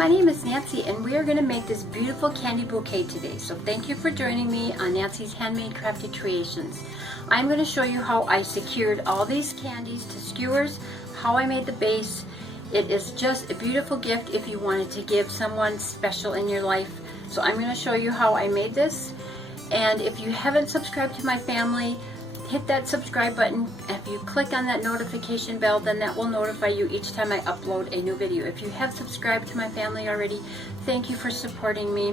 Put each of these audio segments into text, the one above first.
my name is Nancy and we are going to make this beautiful candy bouquet today. So thank you for joining me on Nancy's Handmade Crafty Creations. I'm going to show you how I secured all these candies to skewers, how I made the base. It is just a beautiful gift if you wanted to give someone special in your life. So I'm going to show you how I made this. And if you haven't subscribed to my family, hit that subscribe button. If you click on that notification bell, then that will notify you each time I upload a new video. If you have subscribed to my family already, thank you for supporting me.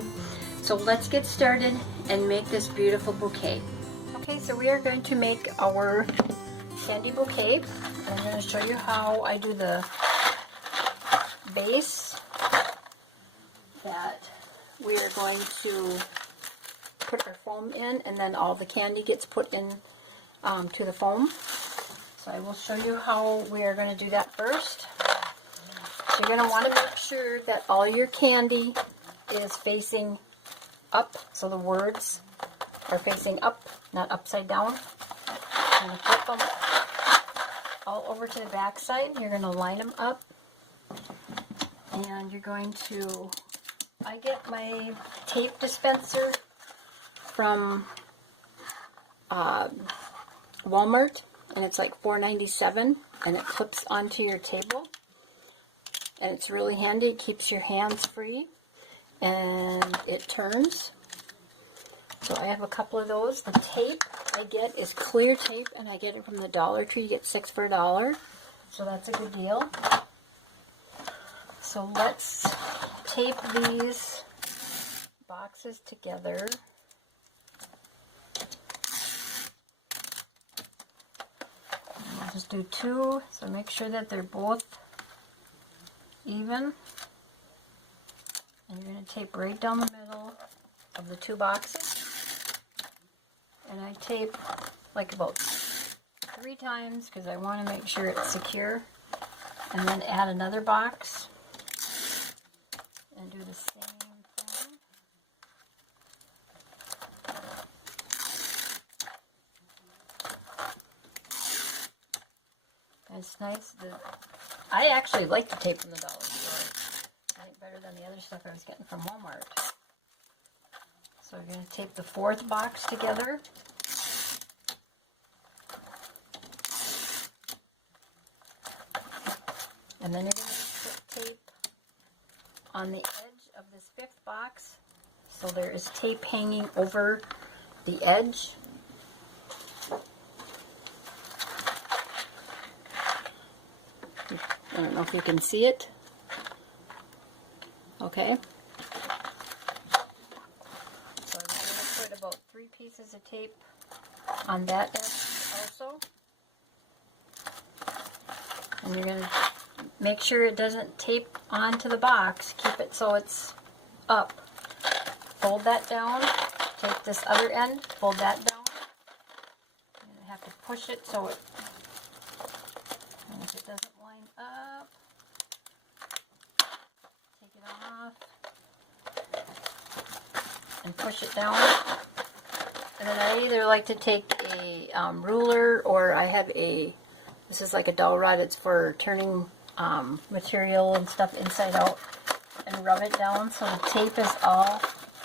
So let's get started and make this beautiful bouquet. Okay, so we are going to make our candy bouquet. I'm going to show you how I do the base that we are going to put our foam in, and then all the candy gets put in to the foam. So I will show you how we are going to do that first. So you're going to want to make sure that all your candy is facing up, so the words are facing up, not upside down. You're going to flip them all over to the back side. You're going to line them up, and you're going to, I get my tape dispenser from Walmart, and it's like $4.97, and it clips onto your table, and it's really handy. It keeps your hands free, and it turns. So I have a couple of those. The tape I get is clear tape, and I get it from the Dollar Tree. You get 6 for $1, so that's a good deal. So let's tape these boxes together. Just do 2, so make sure that they're both even. And you're going to tape right down the middle of the 2 boxes. And I tape like about 3 times because I want to make sure it's secure. And then add another box and do the same thing. It's nice. I actually like the tape from the dollar store. I think better than the other stuff I was getting from Walmart. So we're going to tape the 4th box together. And then you're going to put tape on the edge of this 5th box. So there is tape hanging over the edge. I don't know if you can see it. Okay. So I'm going to put about 3 pieces of tape on that edge also. And you're going to make sure it doesn't tape onto the box. Keep it so it's up. Fold that down. Take this other end. Fold that down. You're going to have to push it so it, and if it doesn't line up, take it off and push it down. And then I either like to take a ruler, or I have this is like a dowel rod. It's for turning material and stuff inside out, and rub it down so the tape is all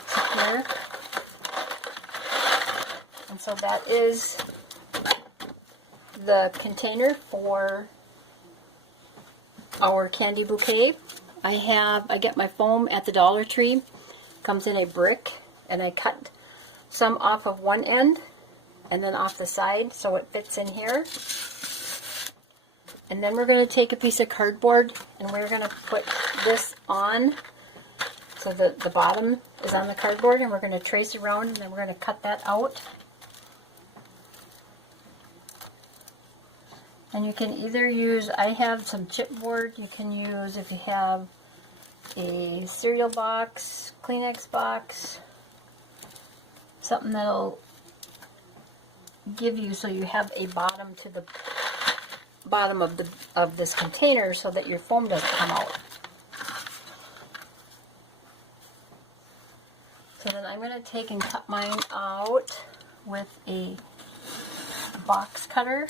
secure. And so that is the container for our candy bouquet. I get my foam at the Dollar Tree. It comes in a brick, and I cut some off of one end and then off the side so it fits in here. And then we're going to take a piece of cardboard and we're going to put this on so that the bottom is on the cardboard, and we're going to trace around, and then we're going to cut that out. And you can either use, I have some chipboard you can use if you have a cereal box, Kleenex box, something that'll give you so you have a bottom to the bottom of this container so that your foam doesn't come out. So then I'm going to take and cut mine out with a box cutter.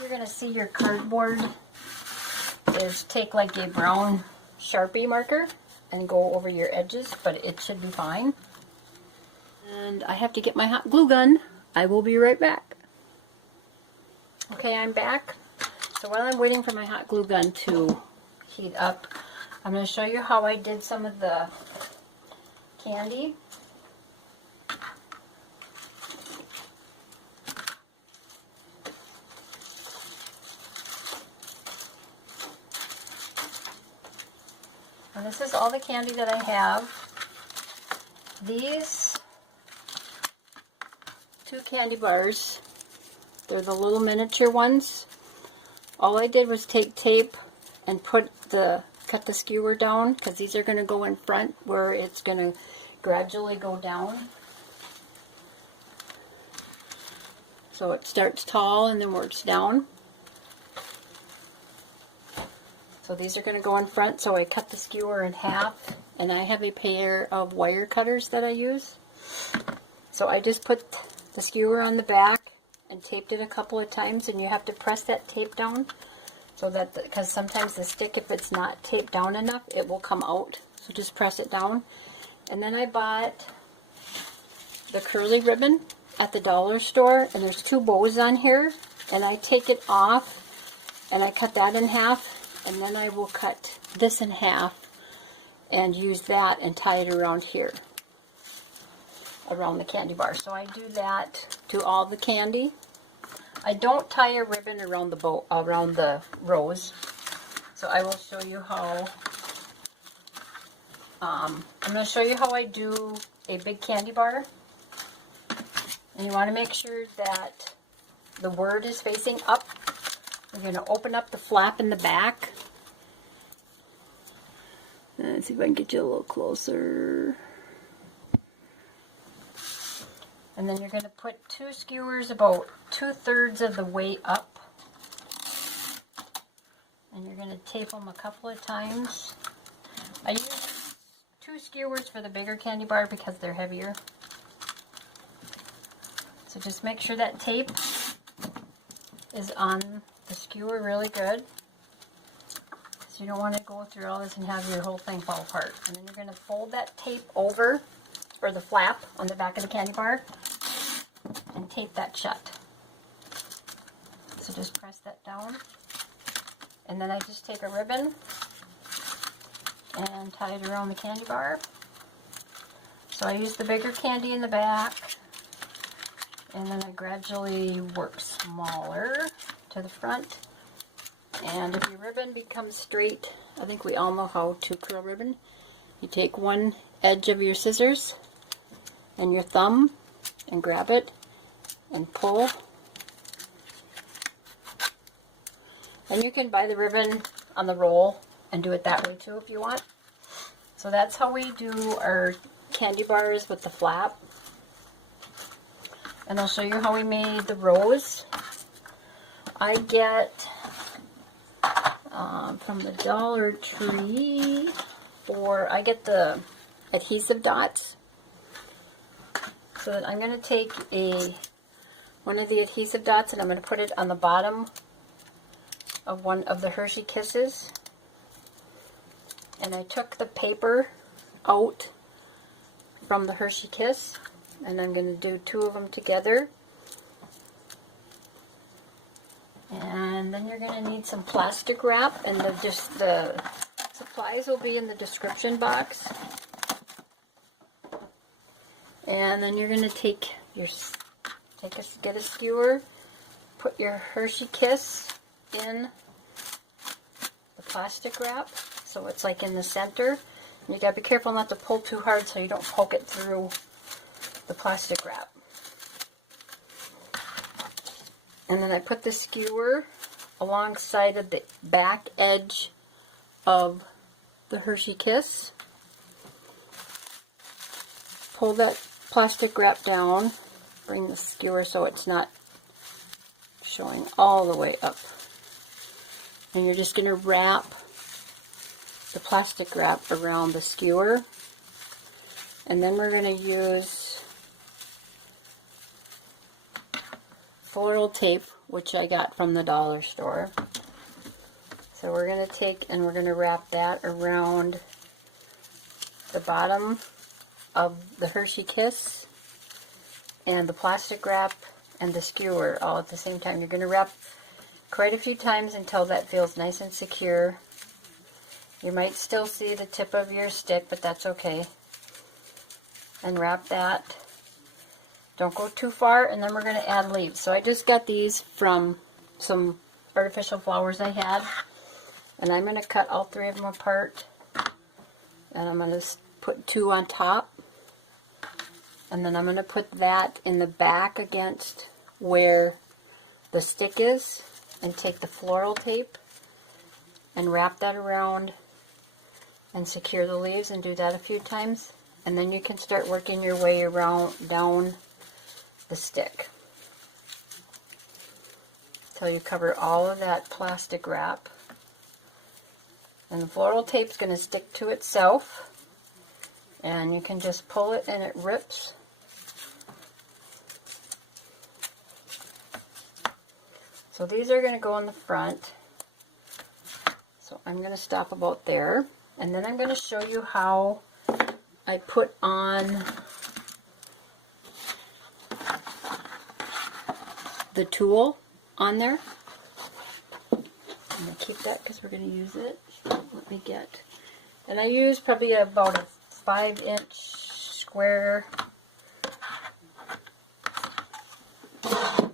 You're going to see your cardboard is take like a brown Sharpie marker and go over your edges, but it should be fine. And I have to get my hot glue gun. I will be right back. Okay, I'm back. So while I'm waiting for my hot glue gun to heat up, I'm going to show you how I did some of the candy. And this is all the candy that I have. These 2 candy bars, they're the little miniature ones. All I did was take tape and cut the skewer down, because these are going to go in front where it's going to gradually go down. So it starts tall and then works down. So these are going to go in front, so I cut the skewer in half, and I have a pair of wire cutters that I use. So I just put the skewer on the back and taped it a couple of times, and you have to press that tape down so that, because sometimes the stick, if it's not taped down enough, it will come out. So just press it down. And then I bought the curly ribbon at the dollar store, and there's 2 bows on here, and I take it off and I cut that in half. And then I will cut this in half and use that and tie it around here, around the candy bar. So I do that to all the candy. I don't tie a ribbon around the bow, around the rows. So I will show you how. I'm going to show you how I do a big candy bar. And you want to make sure that the word is facing up. We're going to open up the flap in the back. Let's see if I can get you a little closer. And then you're going to put 2 skewers about 2/3 of the way up. And you're going to tape them a couple of times. I use 2 skewers for the bigger candy bar because they're heavier. So just make sure that tape is on the skewer really good. So you don't want to go through all this and have your whole thing fall apart. And then you're going to fold that tape over, or the flap on the back of the candy bar, and tape that shut. So just press that down. And then I just take a ribbon and tie it around the candy bar. So I use the bigger candy in the back, and then I gradually work smaller to the front. And if your ribbon becomes straight, I think we all know how to curl ribbon. You take one edge of your scissors and your thumb and grab it and pull. And you can buy the ribbon on the roll and do it that way too if you want. So that's how we do our candy bars with the flap. And I'll show you how we made the rows. I get from the Dollar Tree I get the adhesive dots. So that I'm going to take one of the adhesive dots and I'm going to put it on the bottom of one of the Hershey Kisses. And I took the paper out from the Hershey Kiss, and I'm going to do 2 of them together. And then you're going to need some plastic wrap, and the supplies will be in the description box. And then you're going to get a skewer, put your Hershey Kiss in the plastic wrap, so it's like in the center. And you got to be careful not to pull too hard so you don't poke it through the plastic wrap. And then I put the skewer alongside of the back edge of the Hershey Kiss. Pull that plastic wrap down, bring the skewer so it's not showing all the way up. And you're just going to wrap the plastic wrap around the skewer. And then we're going to use Floral tape, which I got from the dollar store. So we're going to take and we're going to wrap that around the bottom of the Hershey Kiss and the plastic wrap and the skewer all at the same time. You're going to wrap quite a few times until that feels nice and secure. You might still see the tip of your stick, but that's okay. And wrap that. Don't go too far, and then we're going to add leaves. So I just got these from some artificial flowers I had, and I'm going to cut all 3 of them apart, and I'm going to put 2 on top, and then I'm going to put that in the back against where the stick is, and take the floral tape and wrap that around and secure the leaves, and do that a few times, and then you can start working your way around down the stick till you cover all of that plastic wrap. And the floral tape is going to stick to itself, and you can just pull it and it rips. So these are going to go in the front. So I'm going to stop about there, and then I'm going to show you how I put on the tulle on there. I'm going to keep that because we're going to use it. Let me get, and I use probably about a 5-inch square,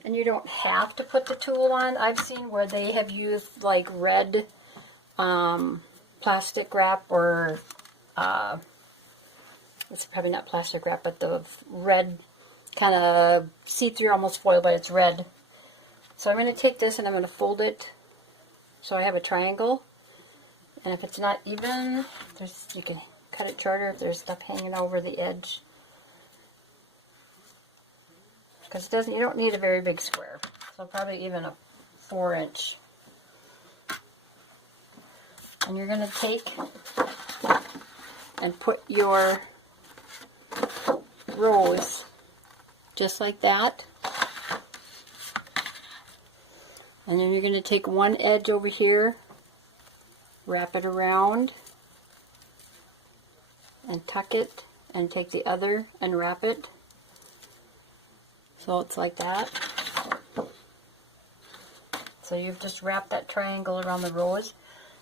and you don't have to put the tulle on. I've seen where they have used like red plastic wrap, or it's probably not plastic wrap, but the red kind of see-through, almost foil, but it's red. So I'm going to take this and I'm going to fold it so I have a triangle. And if it's not even, you can cut it shorter if there's stuff hanging over the edge. Because it doesn't, you don't need a very big square. So probably even a 4-inch. And you're going to take and put your rose just like that. And then you're going to take one edge over here, wrap it around, and tuck it, and take the other and wrap it. So it's like that. So you've just wrapped that triangle around the rose.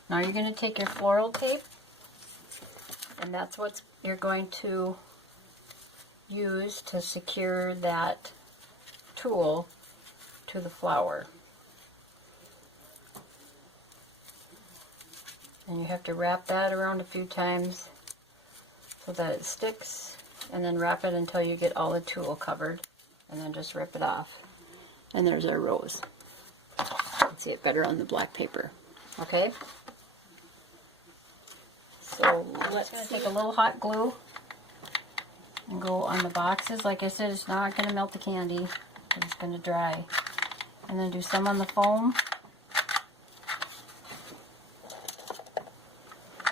Now you're going to take your floral tape, and that's what you're going to use to secure that tulle to the flower. And you have to wrap that around a few times so that it sticks, and then wrap it until you get all the tulle covered, and then just rip it off. And there's our rose. You can see it better on the black paper. Okay? So let's take a little hot glue and go on the boxes. Like I said, it's not going to melt the candy. It's going to dry. And then do some on the foam.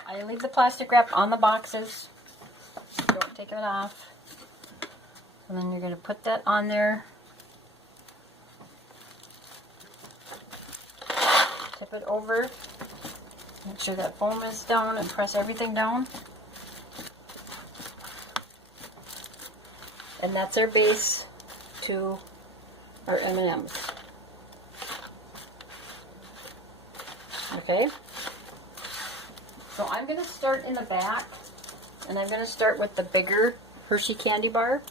I leave the plastic wrap on the boxes. Don't take it off. And then you're going to put that on there. Tip it over. Make sure that foam is down and press everything down. And that's our base to our M&Ms. Okay? So I'm going to start in the back, and I'm going to start with the bigger Hershey candy bar.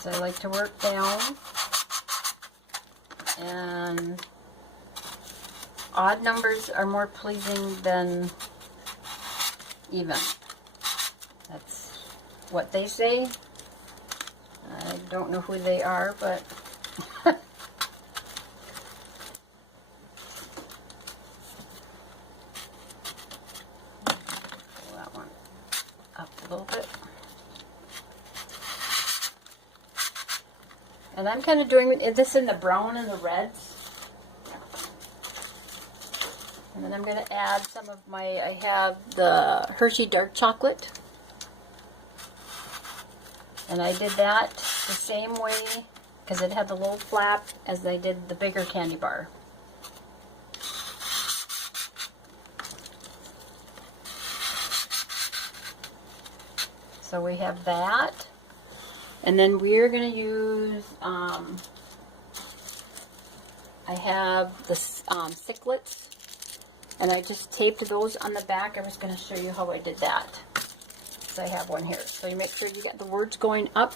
So I like to work down, and odd numbers are more pleasing than even. That's what they say. I don't know who they are, but a little bit. And I'm kind of doing this in the brown and the reds. And then I'm going to add some of I have the Hershey dark chocolate. And I did that the same way, because it had the little flap, as I did the bigger candy bar. So we have that. And then we're going to use, I have the cichlets, and I just taped those on the back. I was going to show you how I did that. So I have one here. So you make sure you get the words going up.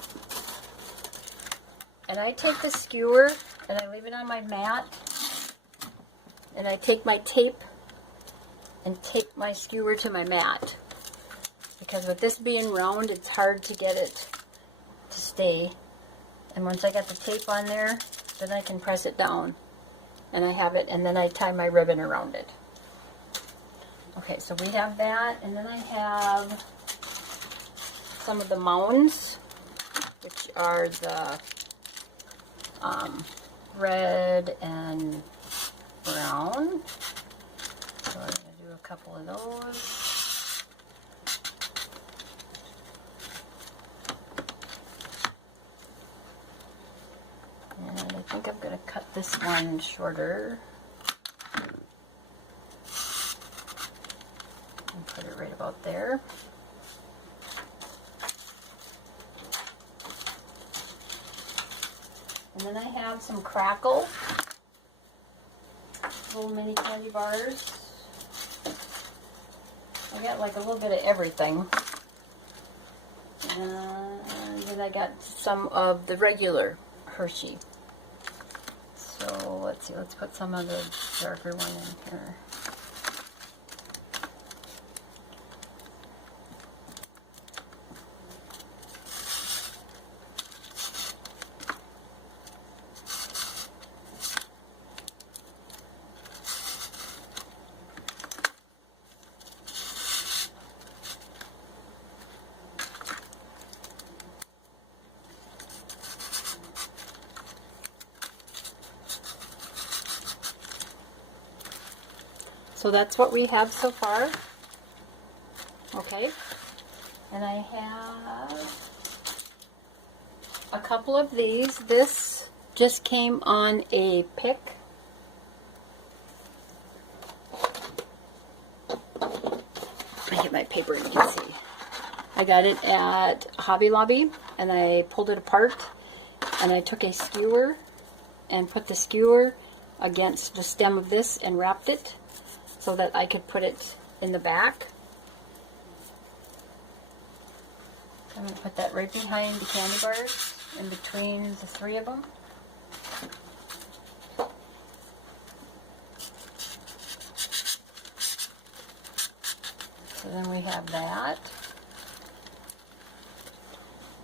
And I take the skewer and I leave it on my mat. And I take my tape and tape my skewer to my mat. Because with this being round, it's hard to get it to stay. And once I got the tape on there, then I can press it down. And I have it, and then I tie my ribbon around it. Okay, so we have that, and then I have some of the mounds, which are the red and brown. So I'm going to do a couple of those. And I think I'm going to cut this one shorter. And put it right about there. And then I have some crackle, little mini candy bars. I got like a little bit of everything. And then I got some of the regular Hershey. So let's see, let's put some of the darker one in here. So that's what we have so far. Okay. And I have a couple of these. This just came on a pick. Let me get my paper and you can see. I got it at Hobby Lobby and I pulled it apart and I took a skewer and put the skewer against the stem of this and wrapped it so that I could put it in the back. I'm going to put that right behind the candy bars, in between the three of them. So then we have that.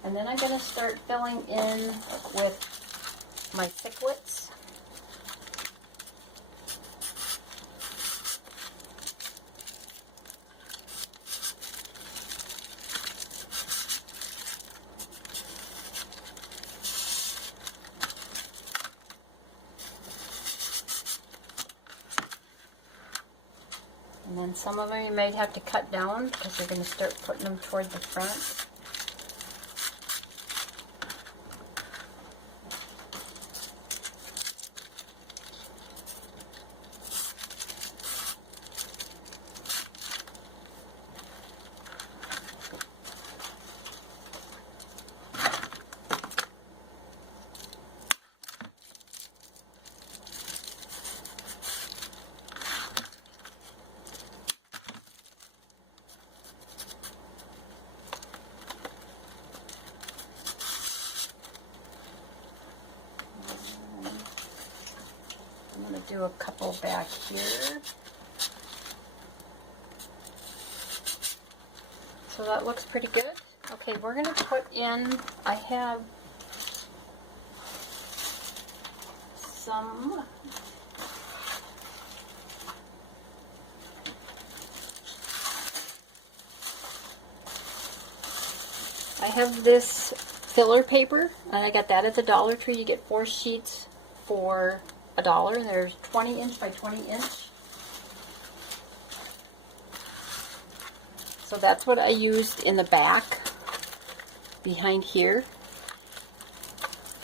And then I'm going to start filling in with my cichlets. And then some of them you might have to cut down because you're going to start putting them toward the front. I'm going to do a couple back here. So that looks pretty good. Okay, we're going to put in, I have some this filler paper, and I got that at the Dollar Tree. You get 4 sheets for $1, and there's 20 inch by 20 inch. So that's what I used in the back behind here.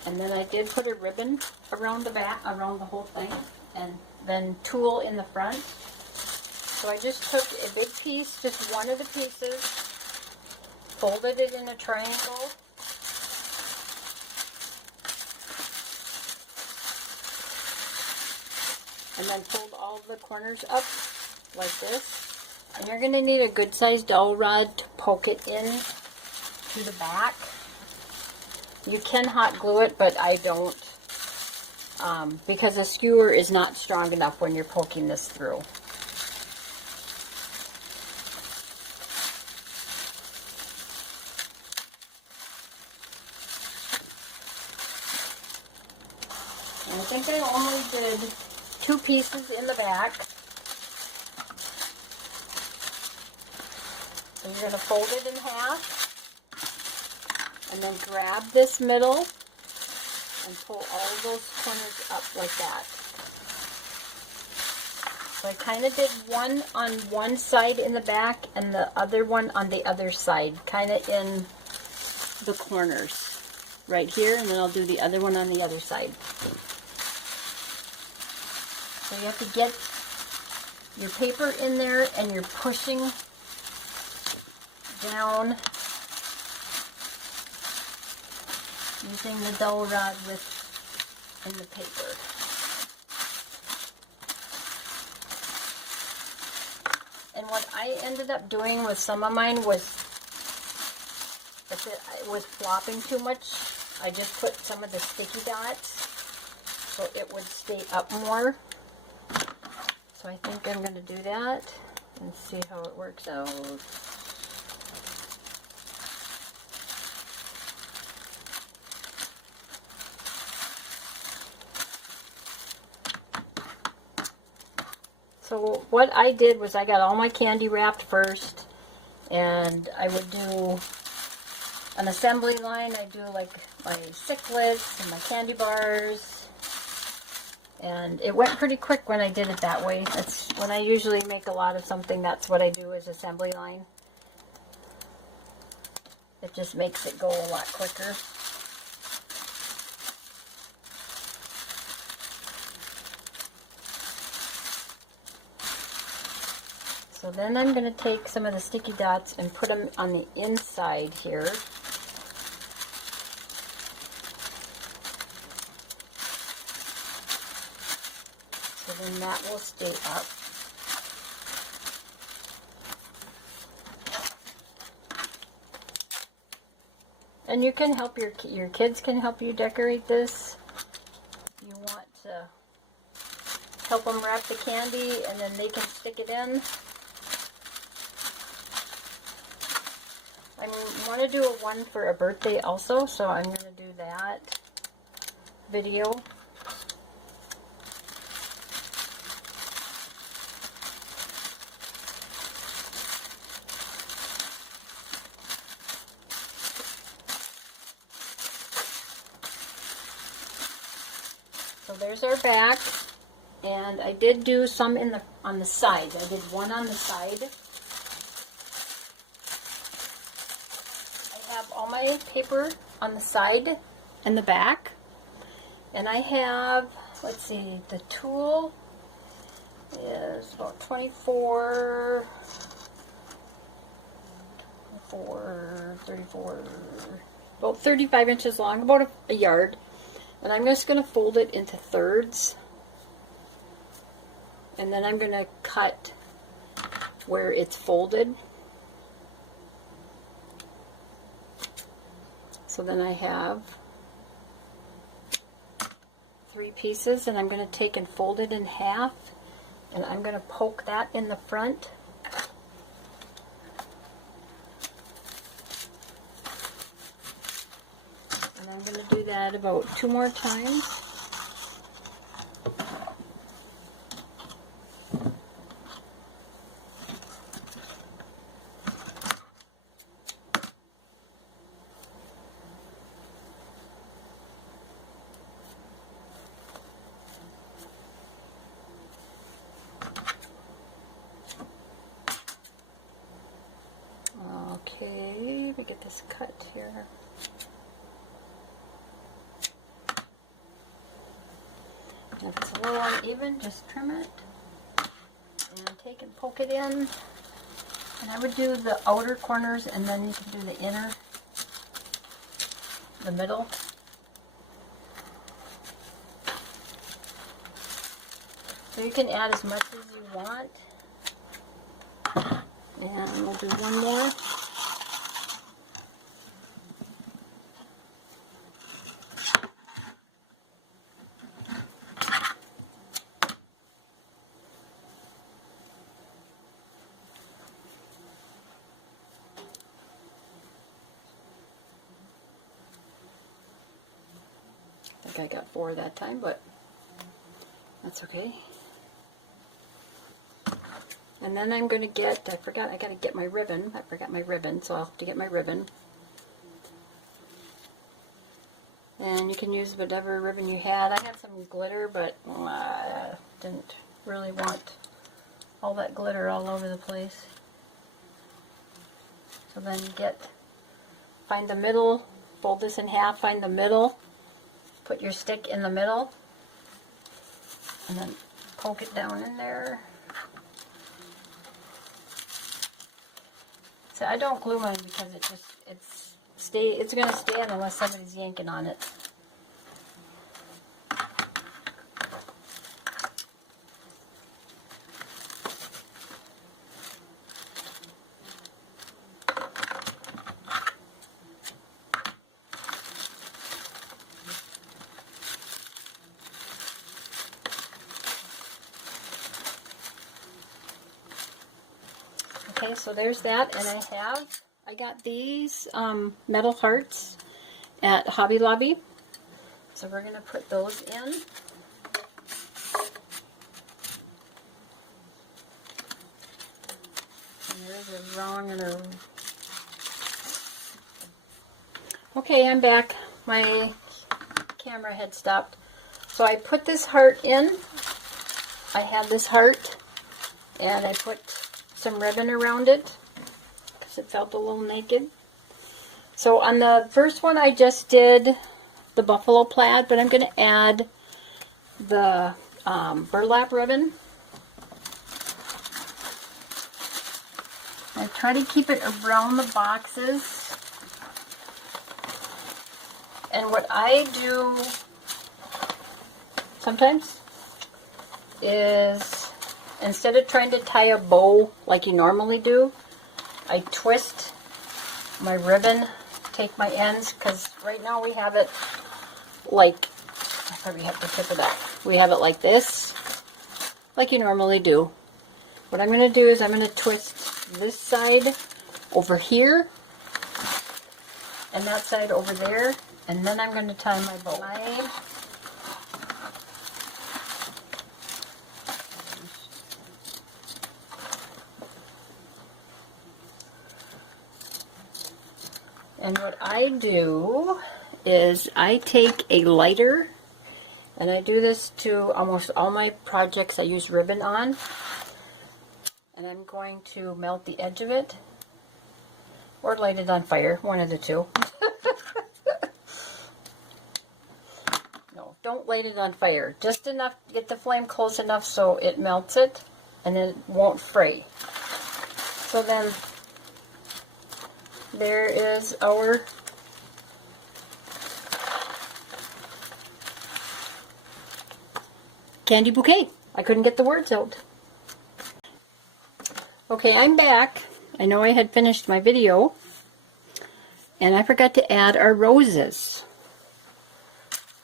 And then I did put a ribbon around the back, around the whole thing, and then tulle in the front. So I just took a big piece, just one of the pieces, folded it in a triangle. And then fold all of the corners up like this. And you're going to need a good sized dowel rod to poke it in to the back. You can hot glue it, but I don't, because the skewer is not strong enough when you're poking this through. And I think I only did 2 pieces in the back. So you're going to fold it in half. And then grab this middle and pull all of those corners up like that. So I kind of did one on one side in the back and the other one on the other side, kind of in the corners right here, and then I'll do the other one on the other side. So you have to get your paper in there and you're pushing down using the dowel rod in the paper. And what I ended up doing with some of mine was, if it was flopping too much, I just put some of the sticky dots so it would stay up more. So I think I'm going to do that and see how it works out. So what I did was I got all my candy wrapped first, and I would do an assembly line. I do like my Ciclets and my candy bars, and it went pretty quick when I did it that way. That's when I usually make a lot of something, that's what I do is assembly line. It just makes it go a lot quicker. So then I'm going to take some of the sticky dots and put them on the inside here. So then that will stay up. And you can help your kids can help you decorate this. You want to help them wrap the candy and then they can stick it in. I want to do one for a birthday also, so I'm going to do that video. So there's our back, and I did do some on the side. I did one on the side. All my paper on the side and the back, and I have, let's see, the tulle is about 34, 34, about 35 inches long, about a yard, and I'm just going to fold it into thirds, and then I'm going to cut where it's folded. So then I have 3 pieces, and I'm going to take and fold it in half, and I'm going to poke that in the front. And I'm going to do that about 2 more times. Okay, let me get this cut here. If it's a little uneven, just trim it and take and poke it in. And I would do the outer corners, and then you can do the inner, the middle. So you can add as much as you want. And we'll do one more. I think I got 4 that time, but that's okay. And then I'm going to get, I got to get my ribbon. I forgot my ribbon, so I'll have to get my ribbon. And you can use whatever ribbon you had. I have some glitter, but I didn't really want all that glitter all over the place. So then find the middle, fold this in half, find the middle, put your stick in the middle, and then poke it down in there. So I don't glue mine because it's going to stay in unless somebody's yanking on it. Okay, so there's that, and I got these metal hearts at Hobby Lobby. So we're going to put those in. And there's a wrong and a... Okay, I'm back. My camera had stopped. So I put this heart in. I had this heart, and I put some ribbon around it because it felt a little naked. So on the first one I just did the buffalo plaid, but I'm going to add the burlap ribbon. I try to keep it around the boxes. And what I do sometimes is, instead of trying to tie a bow like you normally do, I twist my ribbon, take my ends, because right now we have it like, I probably have the tip of that. We have it like this, like you normally do. What I'm going to do is I'm going to twist this side over here, and that side over there, and then I'm going to tie my bow. And what I do is I take a lighter, and I do this to almost all my projects I use ribbon on, and I'm going to melt the edge of it, or light it on fire, one of the two. No, don't light it on fire, just enough, get the flame close enough so it melts it, and it won't fray. So then, there is our candy bouquet. I couldn't get the words out. Okay, I'm back. I know I had finished my video, and I forgot to add our roses.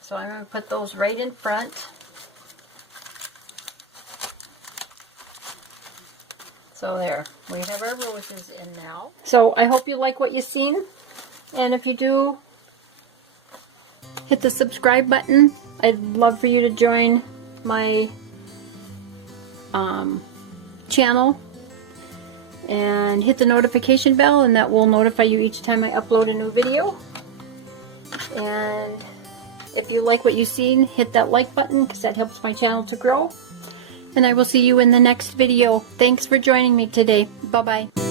So I'm going to put those right in front. So there, we have our roses in now. So I hope you like what you've seen. And if you do, hit the subscribe button. I'd love for you to join my channel. And hit the notification bell, and that will notify you each time I upload a new video. And if you like what you've seen, hit that like button because that helps my channel to grow. And I will see you in the next video. Thanks for joining me today. Bye-bye.